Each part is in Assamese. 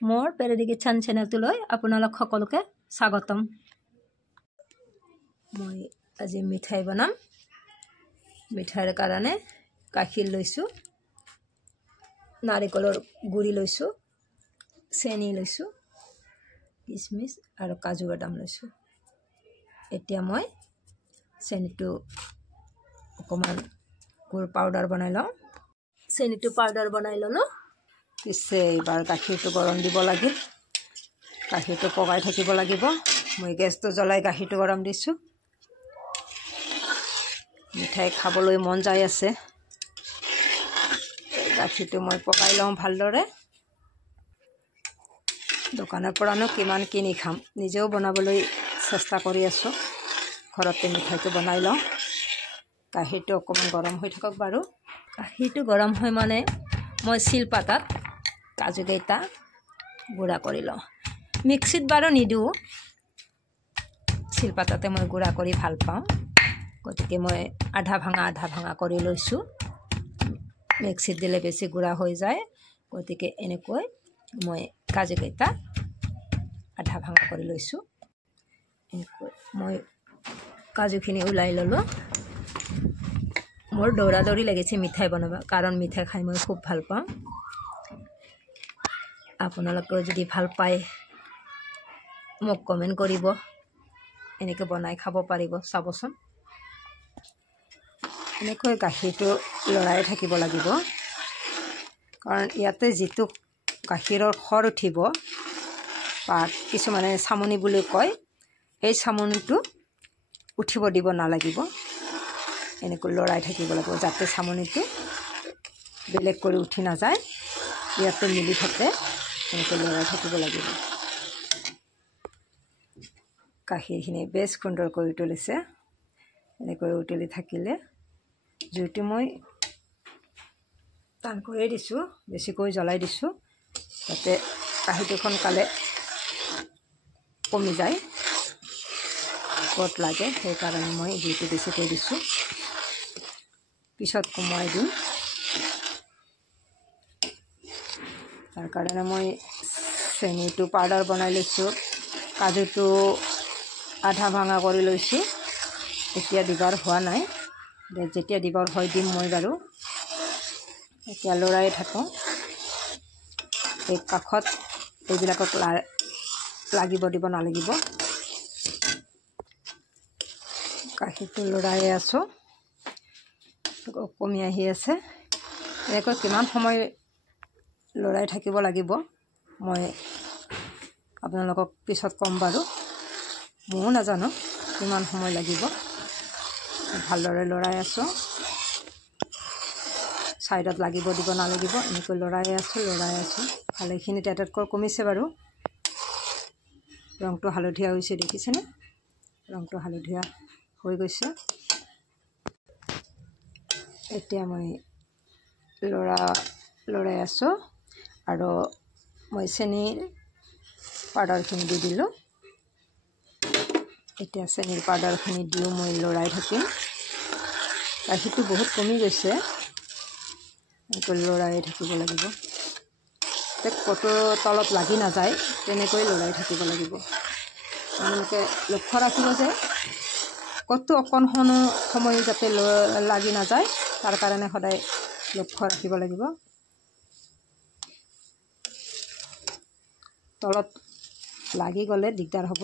মোৰ পেৰেডি কিটচেন চেনেলটোলৈ আপোনালোক সকলোকে স্বাগতম। মই আজি মিঠাই বনাম। মিঠাইৰ কাৰণে গাখীৰ লৈছোঁ, নাৰিকলৰ গুড়ি লৈছোঁ, চেনি লৈছোঁ, কিচমিচ আৰু কাজু বাদাম লৈছোঁ। এতিয়া মই চেনিটো অকণমান গুড় পাউডাৰ বনাই লওঁ। চেনিটো পাউডাৰ বনাই ল'লোঁ। পিছে এইবাৰ গাখীৰটো গৰম দিব লাগিল। গাখীৰটো পগাই থাকিব লাগিব। মই গেছটো জ্বলাই গাখীৰটো গৰম দিছোঁ। মিঠাই খাবলৈ মন যায় আছে। গাখীৰটো মই পগাই লওঁ ভালদৰে। দোকানৰ পৰানো কিমান কিনি খাম, নিজেও বনাবলৈ চেষ্টা কৰি আছোঁ। ঘৰতে মিঠাইটো বনাই লওঁ। গাখীৰটো অকণমান গৰম হৈ থাকক বাৰু। গাখীৰটো গৰম হয় মানে মই শিলপাতাত কাজুকেইটা গুড়া কৰি লওঁ। মিক্সিত বাৰু নিদিওঁ, শিলপাতাতে মই গুড়া কৰি ভাল পাওঁ। গতিকে মই আধা ভাঙা কৰি লৈছোঁ। মিক্সিত দিলে বেছি গুড়া হৈ যায়, গতিকে এনেকৈ মই কাজুকেইটা আধা ভাঙা কৰি লৈছোঁ। এনেকৈ মই কাজুখিনি ওলাই ল'লোঁ। মোৰ দৌৰা লাগিছে মিঠাই বনাব, কাৰণ মিঠাই খাই মই খুব ভাল পাওঁ। আপোনালোকেও যদি ভাল পায় মোক কমেণ্ট কৰিব। এনেকৈ বনাই খাব পাৰিব, চাবচোন। এনেকৈ গাখীৰটো লৰাই থাকিব লাগিব, কাৰণ ইয়াতে যিটো গাখীৰৰ খৰ উঠিব বা কিছুমানে চামনি বুলি কয়, এই চামনিটো উঠিব দিব নালাগিব। এনেকৈ লৰাই থাকিব লাগিব যাতে চামনিটো বেলেগ কৰি উঠি নাযায়, ইয়াতে মিলি থাকে। এনেকৈ লৰাই থাকিব লাগিব। গাখীৰখিনি বেছ সুন্দৰকৈ উতলিছে। এনেকৈ উতলি থাকিলে জুইটো মই টান কৰিয়ে দিছোঁ, বেছিকৈ জ্বলাই দিছোঁ যাতে গাখীৰটো সোনকালে কমি যায়, ক'ত লাগে, সেইকাৰণে মই জুইটো বেছিকৈ দিছোঁ। পিছত কমাই দিম। তাৰ কাৰণে মই চেনিটো পাউডাৰ বনাই লৈছোঁ, কাজুটো আধা ভাঙা কৰি লৈছোঁ। এতিয়া দিবাৰ হোৱা নাই, যেতিয়া দিবাৰ হয় দিম মই বাৰু। এতিয়া লৰাই থাকোঁ। এই কাষত এইবিলাকক লাগিব দিব নালাগিব। গাখীৰটো লৰাই আছোঁ, কমি আহি আছে। এনেকৈ কিমান সময় লৰাই থাকিব লাগিব মই আপোনালোকক পিছত ক'ম বাৰু। ময়ো নাজানো কিমান সময় লাগিব। ভালদৰে লৰাই আছোঁ। ছাইডত লাগিব দিব নালাগিব, এনেকৈ লৰাই আছোঁ। ভালেখিনি তেতকৈ কমিছে বাৰু। ৰংটো হালধীয়া হৈছে, দেখিছেনে? ৰংটো হালধীয়া হৈ গৈছে। এতিয়া মই লৰাই আছোঁ আৰু মই চেনিৰ পাউডাৰখিনি দি দিলোঁ। এতিয়া চেনিৰ পাউডাৰখিনি দিও মই লৰাই থাকিম। গাখীৰটো বহুত কমি গৈছে, এনেকৈ লৰাই থাকিব লাগিব। ক'তো তলত লাগি নাযায়, তেনেকৈ লৰাই থাকিব লাগিব। আপোনালোকে লক্ষ্য ৰাখিব যে ক'তো অকণো সময় যাতে লাগি নাযায়, তাৰ কাৰণে সদায় লক্ষ্য ৰাখিব লাগিব। তলত লাগি গ'লে দিগদাৰ হ'ব।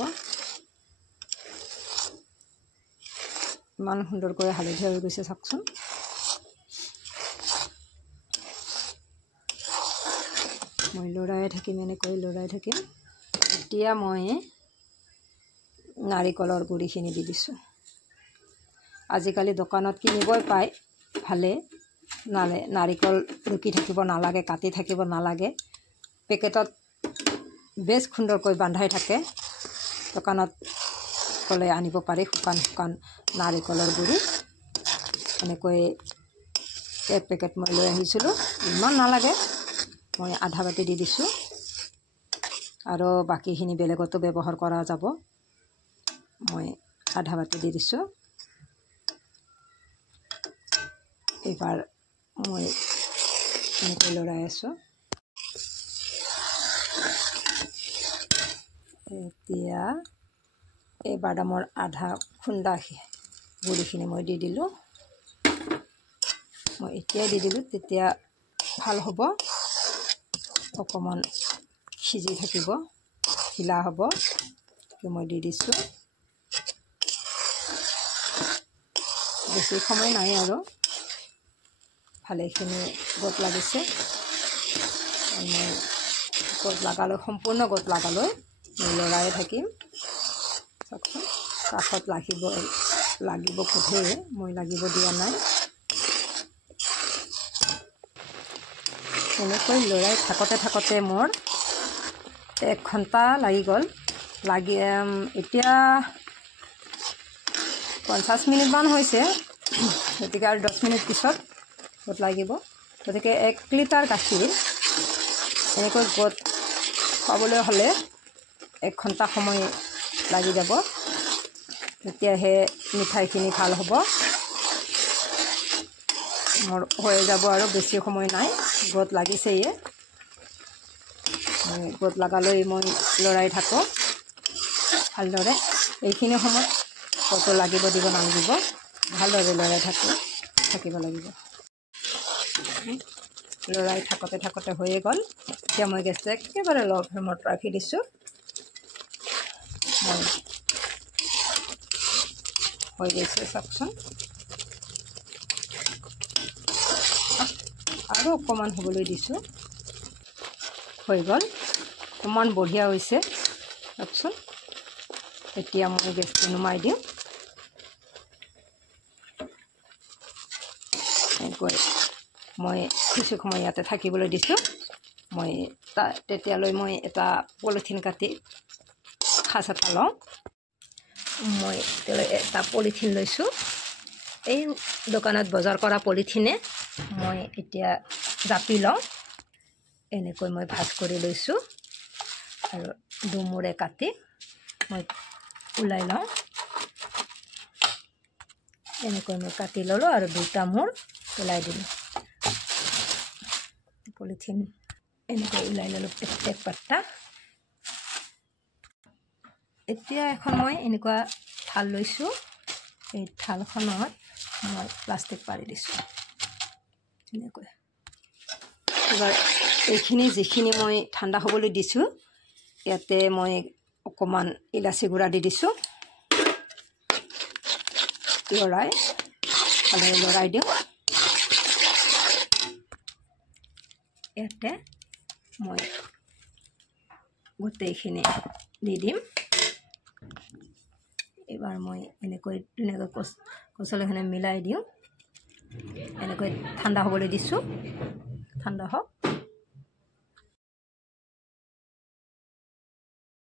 ইমান সুন্দৰকৈ হালধীয়া হৈ গৈছে, চাওকচোন। মই লৰাই থাকিম, এনেকৈ লৰাই থাকিম। এতিয়া মই নাৰিকলৰ গুড়িখিনি দি দিছোঁ। আজিকালি দোকানত কিনিবই পায়, ভালে নাৰিকল ৰুকি থাকিব নালাগে, কাটি থাকিব নালাগে। পেকেটত বেছ সুন্দৰকৈ বান্ধাই থাকে। দোকানত গ'লে আনিব পাৰি শুকান নাৰিকলৰ গুড়ি। এনেকৈ এক পেকেট মই লৈ আহিছিলোঁ। ইমান নালাগে, মই আধা বাতি দি দিছোঁ আৰু বাকীখিনি বেলেগতো ব্যৱহাৰ কৰা যাব। মই আধা বাতি দি দিছোঁ। এইবাৰ মই এনেকৈ লৰাই আছোঁ। এতিয়া এই বাদামৰ আধা খুন্দা গুড়িখিনি মই দি দিলোঁ। মই এতিয়াই দি দিলোঁ, তেতিয়া ভাল হ'ব, অকণমান সিজি থাকিব, ঢিলা হ'ব। মই দি দিছোঁ। বেছি সময় নাই আৰু ভালেখিনি গোট লাগিছে। মই গোট লগালৈ, সম্পূৰ্ণ গোট লগালৈ লৰাই থাকিম। চাওকচোন, কাষত লাগিব কোঠেই, মই লাগিব দিয়া নাই। এনেকৈ লৰাই থাকোঁতে মোৰ 1 ঘণ্টা লাগি গ'ল। এতিয়া 50 মিনিটমান হৈছে, গতিকে আৰু 10 মিনিট পিছত গোট লাগিব। গতিকে 1 লিটাৰ গাখীৰ এনেকৈ গোট পাবলৈ হ'লে 1 ঘণ্টা সময় লাগি যাব। তেতিয়াহে মিঠাইখিনি ভাল হ'ব। মোৰ হৈ যাব আৰু বেছি সময় নাই, গোট লাগিছেয়ে। গোট লগালৈ মই লৰাই থাকোঁ ভালদৰে। এইখিনি সময়ত গোটটো লাগিব দিব নালাগিব, ভালদৰে লৰাই থাকিব লাগিব। লৰাই থাকোঁতে হৈয়ে গ'ল। এতিয়া মই গেছটো একেবাৰে ল' ফ্লেমত ৰাখি দিছোঁ। হৈ গৈছে, চাওকচোন। আৰু অকণমান হ'বলৈ দিছোঁ। হৈ গ'ল, ইমান বঢ়িয়া হৈছে, চাওকচোন। এতিয়া মই গেছটো নুমাই দিওঁ। এনেকৈ মই কিছু সময় ইয়াতে থাকিবলৈ দিছোঁ। তেতিয়ালৈ মই এটা পলিথিন কাটি সাজ এটা লওঁ। মই এটা পলিথিন লৈছোঁ। এই দোকানত বজাৰ কৰা পলিথিনে মই এতিয়া জাপি লওঁ। এনেকৈ মই ভাগ কৰি লৈছোঁ আৰু দুমূৰে কাটি মই ওলাই লওঁ। এনেকৈ মই কাটি ল'লোঁ আৰু 2টা মূৰ ওলাই দিলোঁ। পলিথিন এনেকৈ ওলাই ল'লোঁ এক পাত্তা। এতিয়া এখন মই এনেকুৱা থাল লৈছোঁ। এই থালখনত মই প্লাষ্টিক পাৰি দিছোঁ এনেকৈ। এবাৰ যিখিনি মই ঠাণ্ডা হ'বলৈ দিছোঁ, ইয়াতে মই অকণমান ইলাচি গুড়া দি দিছোঁ। ভালদৰে লৰাই দিওঁ। ইয়াতে মই গোটেইখিনি দি দিম। এবাৰ মই এনেকৈ ধুনীয়াকৈ কচুলিখিনি মিলাই দিওঁ। এনেকৈ ঠাণ্ডা হ'বলৈ দিছোঁ, ঠাণ্ডা হওক।